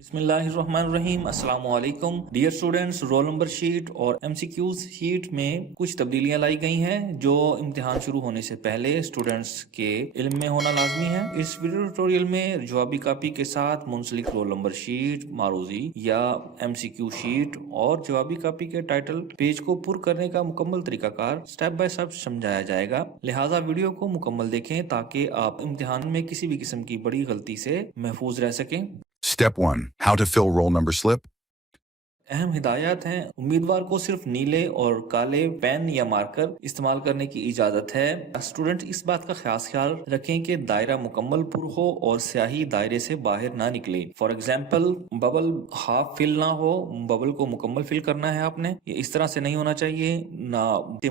बिस्मिल्लाहिर्रहमानिर्रहीम। अस्सलाम वालेकुम dear students. Roll number sheet और एमसीक्यूज शीट में कुछ तब्दीलियां लाई गई हैं जो इम्तिहान शुरू होने से पहले स्टूडेंट्स के इल्म में होना लाजमी है। इस वीडियो ट्यूटोरियल में जवाबी कापी के साथ मुंसलिक रोल नंबर शीट, मारूजी या एमसीक्यू शीट और जवाबी कापी के टाइटल पेज को पुर करने का मुकम्मल तरीकाकार स्टेप बाय स्टेप समझाया जाएगा। लिहाजा वीडियो को मुकम्मल देखें ताकि आप इम्तिहान में किसी भी किस्म की बड़ी गलती से महफूज रह सकें। Step 1. How to fill roll number slip. अहम हिदायत हैं। उम्मीदवार को सिर्फ नीले और काले पेन या मार्कर इस्तेमाल करने की इजाज़त है। स्टूडेंट इस बात का खास ख्याल रखें कि दायरा मुकम्मल पुर हो और स्याही दायरे से बाहर ना निकले। For example, bubble half fill ना हो, बबल को मुकम्मल फिल करना है आपने। ये इस तरह से नहीं होना चाहिए, ना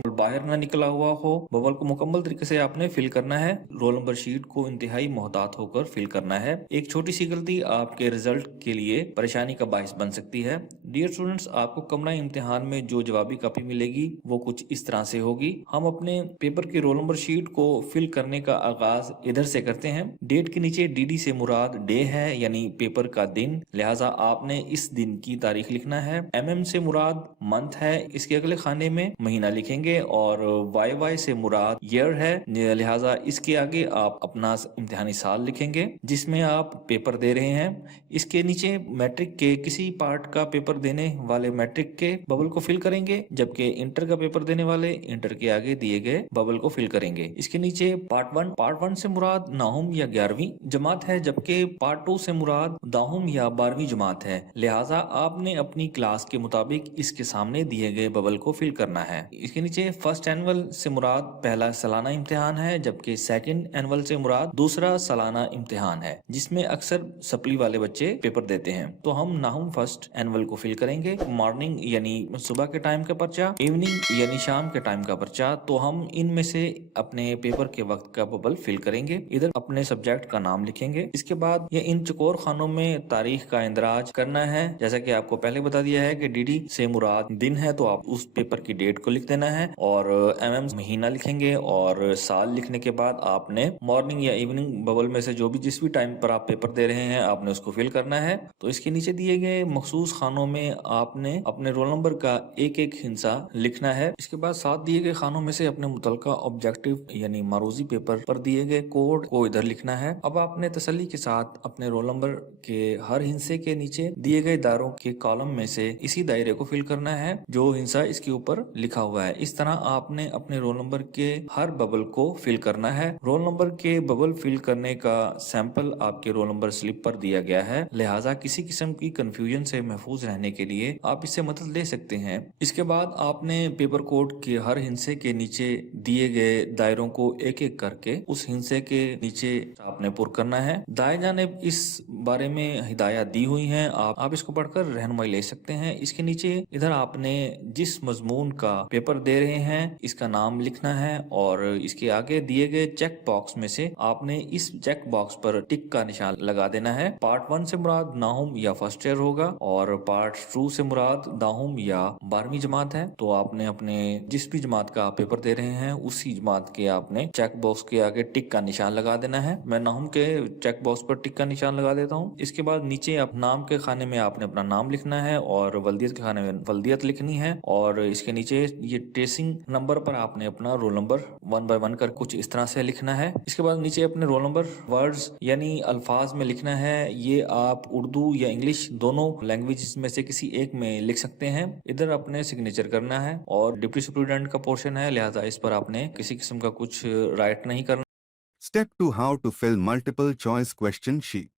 बाहर ना निकला हुआ हो। बबल को मुकम्मल तरीके से आपने फिल करना है। रोल नंबर शीट को इंतहाई मोहतात होकर फिल करना है। एक छोटी सी गलती आपके रिजल्ट के लिए परेशानी का बाइस बन सकती है। डियर स्टूडेंट्स, आपको कमरा इम्तिहान में जो जवाबी कापी मिलेगी वो कुछ इस तरह से होगी। हम अपने पेपर की रोल नंबर शीट को फिल करने का आगाज इधर से करते हैं। डेट के नीचे डीडी से मुराद डे है, यानी पेपर का दिन, लिहाजा आपने इस दिन की तारीख लिखना है। एमएम से मुराद मंथ है, इसके अगले खाने में महीना लिखेंगे। और वाई से मुराद ईयर है, लिहाजा इसके आगे आप अपना इम्तिहानी साल लिखेंगे जिसमें आप पेपर दे रहे हैं। इसके नीचे मैट्रिक के किसी पार्ट का पेपर देने वाले मैट्रिक के बबल को फिल करेंगे, जबकि इंटर का पेपर देने वाले इंटर के आगे दिए गए बबल को फिल करेंगे। इसके नीचे पार्ट वन से मुराद नाहुम या 11वीं जमात है, जबकि पार्ट 2 से मुराद दाहुम या 12वीं जमात है। लिहाजा आपने अपनी क्लास के मुताबिक इसके सामने दिए गए बबल को फिल करना है। इसके नीचे फर्स्ट एनुअल से मुराद पहला सालाना इम्तिहान है, जबकि सेकंड एनुअल से मुराद दूसरा सालाना इम्तिहान है जिसमें अक्सर सप्ली वाले बच्चे पेपर देते हैं। तो हम नाहुम फर्स्ट एनुअल को फिल करेंगे। मॉर्निंग यानी सुबह के टाइम का पर्चा, इवनिंग यानी शाम के टाइम का पर्चा, तो हम इनमें से अपने पेपर के वक्त का बबल फिल करेंगे। इधर अपने सब्जेक्ट का नाम लिखेंगे। इसके बाद ये इन चकोर खानों में तारीख का इंदराज करना है। जैसा कि आपको पहले बता दिया है कि डीडी से मुराद दिन है, तो आप उस पेपर की डेट को लिख देना है और एमएम महीना लिखेंगे। और साल लिखने के बाद आपने मॉर्निंग या इवनिंग बबल में से जो भी जिस भी टाइम पर आप पेपर दे रहे हैं आपने उसको फिल करना है। तो इसके नीचे दिए गए मखसूस खानों में आपने अपने रोल नंबर का एक एक हिस्सा लिखना है। इसके बाद साथ दिए गए खानों में से अपने मुतलका ऑब्जेक्टिव यानी मारूजी पेपर पर दिए गए कोड को इधर लिखना है। अब आपने तसल्ली के साथ अपने रोल नंबर के हर हिस्से के नीचे दिए गए दायरों के कॉलम में से इसी दायरे को फिल करना है जो हिस्सा इसके ऊपर लिखा हुआ है। इस तरह आपने अपने रोल नंबर के हर बबल को फिल करना है। रोल नंबर के बबल फिल करने का सैंपल आपके रोल नंबर स्लिप पर दिया गया है, लिहाजा किसी किस्म की कंफ्यूजन से महफूज रहने के लिए आप इससे मदद ले सकते हैं। इसके बाद आपने पेपर कोड के हर हिस्से के नीचे दिए गए दायरों को एक एक करके उस हिस्से के नीचे आपने पुर करना है। दाएं जानिब इस बारे में हिदायत दी हुई हैं, आप इसको पढ़कर रहनुमाई ले सकते हैं। इसके नीचे इधर आपने जिस मजमून का पेपर दे रहे हैं इसका नाम लिखना है और इसके आगे दिए गए चेक बॉक्स में से आपने इस चेक बॉक्स पर टिक का निशान लगा देना है। पार्ट 1 से मुराद नाहुम या फर्स्ट ईयर होगा और पार्ट 2 से मुराद दाहुम या 12वीं जमात है। तो आपने अपने जिस भी जमात का आप पेपर दे रहे हैं उसी जमात के आपने चेक बॉक्स के आगे टिक का निशान लगा देना है। मैं नाहुम के चेक बॉक्स पर टिक का निशान लगा देता हूँ। इसके बाद नीचे आप नाम के खाने में आपने अपना नाम लिखना है और वल्दियत के खाने में वल्दियत लिखनी है। और इसके नीचे ये ट्रेसिंग नंबर पर आपने अपना रोल नंबर 1 बाय 1 कर कुछ इस तरह से लिखना है। इसके बाद नीचे अपने रोल नंबर वर्ड्स यानी अल्फाज में लिखना है। ये आप उर्दू या इंग्लिश दोनों लैंग्वेज में से किसी एक में लिख सकते हैं। इधर अपने सिग्नेचर करना है और डिप्टी सुपरिटेंडेंट का पोर्शन है, लिहाजा इस पर आपने किसी किस्म का कुछ राइट नहीं करना। Step 2. How to fill multiple choice question sheet.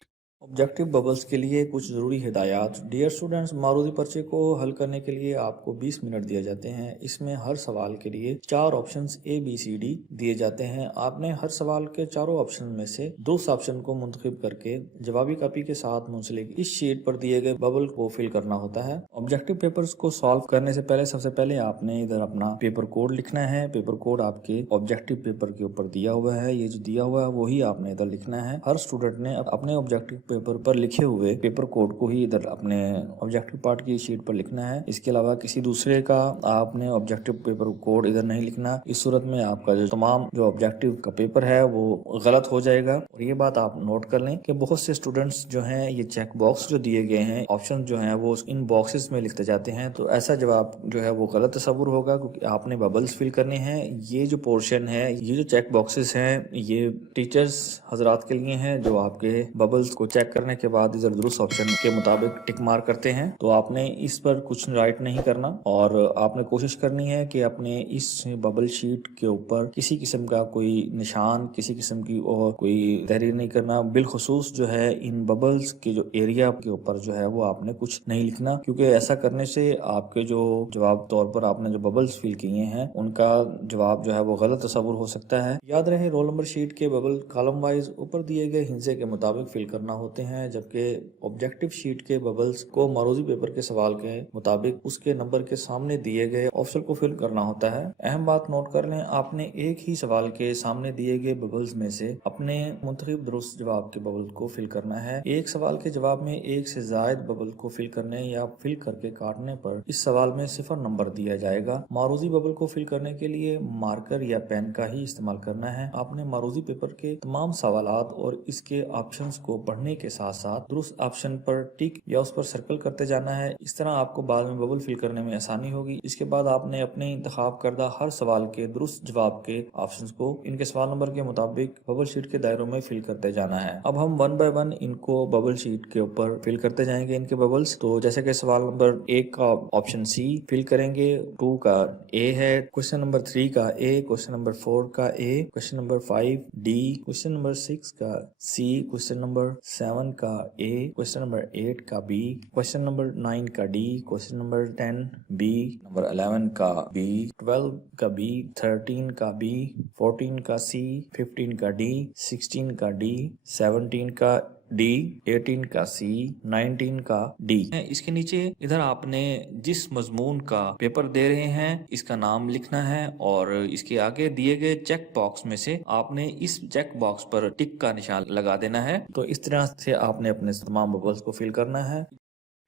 Objective bubbles के लिए कुछ ज़रूरी हिदायत। डियर स्टूडेंट्स, मारूदी पर्चे को हल करने के लिए आपको 20 मिनट दिए जाते हैं। इसमें हर सवाल के लिए 4 ऑप्शंस ABCD दिए जाते हैं। आपने हर सवाल के चारों ऑप्शन में से 2 ऑप्शन को मुंतखब करके जवाबी कापी के साथ मुंसलिक इस शीट पर दिए गए बबल को फिल करना होता है। ऑब्जेक्टिव पेपर्स को सॉल्व करने से पहले सबसे पहले आपने इधर अपना पेपर कोड लिखना है। पेपर कोड आपके ऑब्जेक्टिव पेपर के ऊपर दिया हुआ है। ये जो दिया हुआ है वही आपने इधर लिखना है। हर स्टूडेंट ने अपने ऑब्जेक्टिव पेपर पर लिखे हुए पेपर कोड को ही इधर अपने ऑब्जेक्टिव पार्ट की शीट पर लिखना है। इसके अलावा किसी दूसरे का आपने ऑब्जेक्टिव पेपर कोड इधर नहीं लिखना। इस सूरत में आपका जो तमाम जो ऑब्जेक्टिव का पेपर है वो गलत हो जाएगा। और ये बात आप नोट कर लें कि बहुत से स्टूडेंट्स जो हैं ये चेक बॉक्स जो दिए गए हैं ऑप्शन जो हैं वो इन बॉक्सेस में लिखते जाते हैं, तो ऐसा जवाब जो है वो गलत तस्वुर होगा, क्योंकि आपने बबल्स फिल करने हैं। ये जो पोर्शन है, ये जो चेक बॉक्सेस हैं, ये टीचर्स हजरात के लिए हैं जो आपके बबल्स को चेक करने के बाद इधर दुरुस्त ऑप्शन के मुताबिक टिक मार्क करते हैं। तो आपने इस पर कुछ राइट नहीं करना और आपने कोशिश करनी है कि अपने इस बबल शीट के ऊपर किसी किस्म का कोई निशान, किसी किस्म की और कोई तहरीर नहीं करना। बिलखुसूस जो है इन बबल्स के जो एरिया के ऊपर जो है वो आपने कुछ नहीं लिखना, क्योंकि ऐसा करने से आपके जो जवाब तौर पर आपने जो बबल्स फिल किए हैं उनका जवाब जो है वो गलत तस्वुर हो सकता है। याद रहे रोल नंबर शीट के बबल कॉलम वाइज ऊपर दिए गए हिस्से के मुताबिक फिल करना होते हैं, जबकि ऑब्जेक्टिव शीट के बबल्स को मरोजी पेपर के सवाल के मुताबिक उसके नंबर के सामने दिए गए ऑप्शन को फिल करना होता है। अहम बात नोट कर लें, आपने एक ही सवाल के सामने दिए गए बबल्स में से अपने मुंतखब दुरुस्त जवाब के बबल को फिल करना है। एक सवाल के जवाब में एक से ज्यादा बबल को फिल करने या फिल करके काटने पर इस सवाल में 0 नंबर दिया जाएगा। मारूजी बबल को फिल करने के लिए मार्कर या पेन का ही इस्तेमाल करना है। आपने मारूजी पेपर के तमाम सवालात और इसके ऑप्शंस को पढ़ने के साथ साथ दुरुस्त ऑप्शन पर टिक या उस पर सर्कल करते जाना है। इस तरह आपको बाद में बबल फिल करने में आसानी होगी। इसके बाद आपने अपने इंतखाब करदा हर सवाल के दुरुस्त जवाब के ऑप्शंस को इनके सवाल नंबर के मुताबिक बबल शीट के दायरों में फिल करते जाना है। अब हम 1 बाय 1 इनको बबल शीट के ऊपर फिल करते जाएंगे इनके बबल्स। तो जैसे कि सवाल नंबर 1 का ऑप्शन सी फिल करेंगे, 2 का ए है, क्वेश्चन नंबर 3 का ए, क्वेश्चन नंबर 4 का A, question number 5 D, question number 6 का सी, क्वेश्चन नंबर 7 का ए, क्वेश्चन नंबर 8 का बी, क्वेश्चन नंबर 9 का D, question number 10 B, number 11 का बी, 12 का बी, 13 का बी, 14 का सी, 15 का डी, 16 का डी, 17 का डी, 18 का सी, 19 का डी। इसके नीचे इधर आपने जिस मजमून का पेपर दे रहे हैं इसका नाम लिखना है और इसके आगे दिए गए चेक बॉक्स में से आपने इस चेक बॉक्स पर टिक का निशान लगा देना है। तो इस तरह से आपने अपने तमाम बबल्स को फिल करना है।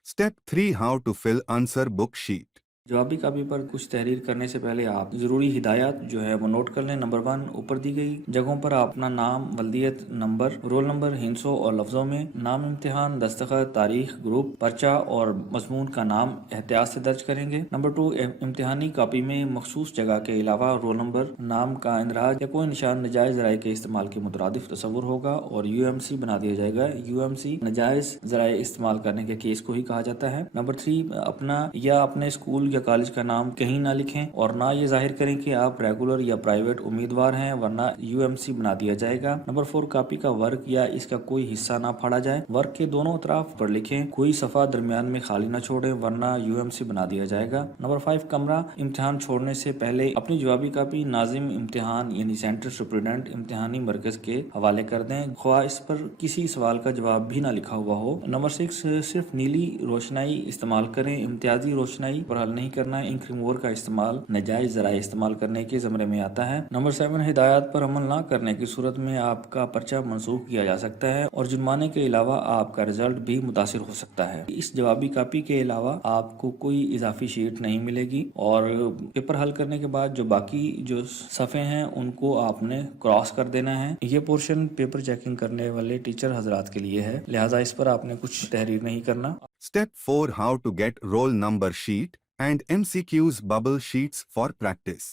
Step 3. How to fill answer book sheet. जवाबी कापी पर कुछ तहरीर करने से पहले आप जरूरी हिदायत जो है वो नोट कर लें। नंबर 1, ऊपर दी गई जगहों पर आप अपना नाम, वल्दियत, नंबर, रोल नंबर हिंसों और लफ्जों में, नाम, इम्तिहान, दस्तखत, तारीख, ग्रुप, पर्चा और मजमून का नाम एहतियात से दर्ज करेंगे। नंबर 2, इम्तिहानी कापी में मखसूस जगह के अलावा रोल नंबर, नाम का इंदराज या कोई निशान नजायज ज़राए के इस्तेमाल के मुतरादिफ तस्वुर होगा और UMC बना दिया जाएगा। UMC नजायज ज़राए इस्तेमाल करने के केस को ही कहा जाता है। नंबर 3, अपना या अपने स्कूल या कॉलेज का नाम कहीं ना लिखें और ना ये जाहिर करें कि आप रेगुलर या प्राइवेट उम्मीदवार हैं, वरना UMC बना दिया जाएगा। नंबर 4, कापी का वर्क या इसका कोई हिस्सा ना फाड़ा जाए। वर्क के दोनों तरफ पर लिखें, कोई सफा दरमियान में खाली ना छोड़े, वरना UMC बना दिया जाएगा। नंबर 5, कमरा इम्तिहान छोड़ने से पहले अपनी जवाबी कापी नाजिम इम्तिहान यानी सेंटर सुप्रीडेंट इम्तिहानी मरकज के हवाले कर दें, ख्वाह इस पर किसी सवाल का जवाब भी ना लिखा हुआ हो। नंबर 6, सिर्फ नीली रोशनाई इस्तेमाल करें, इम्तियाजी रोशनाई पर हल नहीं करना है। इंक रिमूवर का इस्तेमाल नाजायज ज़राए इस्तेमाल करने के ज़मरे में आता है। नंबर 7, हिदायत पर अमल ना करने की सूरत में आपका पर्चा मनसूख किया जा सकता है और जुर्माने के अलावा आपका रिजल्ट भी मुतासिर हो सकता है। इस जवाबी कापी के अलावा आपको कोई इजाफी शीट नहीं मिलेगी और पेपर हल करने के बाद जो बाकी जो सफ़े हैं उनको आपने क्रॉस कर देना है। ये पोर्शन पेपर चेकिंग करने वाले टीचर हजरात के लिए है, लिहाजा इस पर आपने कुछ तहरीर नहीं करना। Step 4. How to get roll number sheet and MCQs bubble sheets for practice.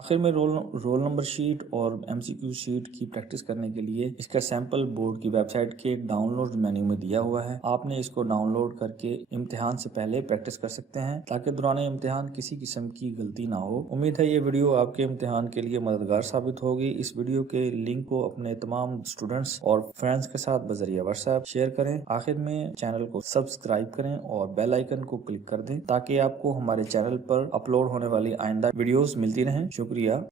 आखिर में रोल नंबर शीट और MCQ शीट की प्रैक्टिस करने के लिए इसका सैंपल बोर्ड की वेबसाइट के डाउनलोड मेन्यू में दिया हुआ है। आपने इसको डाउनलोड करके इम्तिहान से पहले प्रैक्टिस कर सकते हैं ताकि दौरान इम्तिहान किसी किस्म की गलती ना हो। उम्मीद है ये वीडियो आपके इम्तिहान के लिए मददगार साबित होगी। इस वीडियो के लिंक को अपने तमाम स्टूडेंट्स और फ्रेंड्स के साथ बजरिया व्हाट्सएप शेयर करें। आखिर में चैनल को सब्सक्राइब करें और बेल आइकन को क्लिक कर दें ताकि आपको हमारे चैनल पर अपलोड होने वाली आइंदा वीडियोस मिलती रहें। शुक्रिया।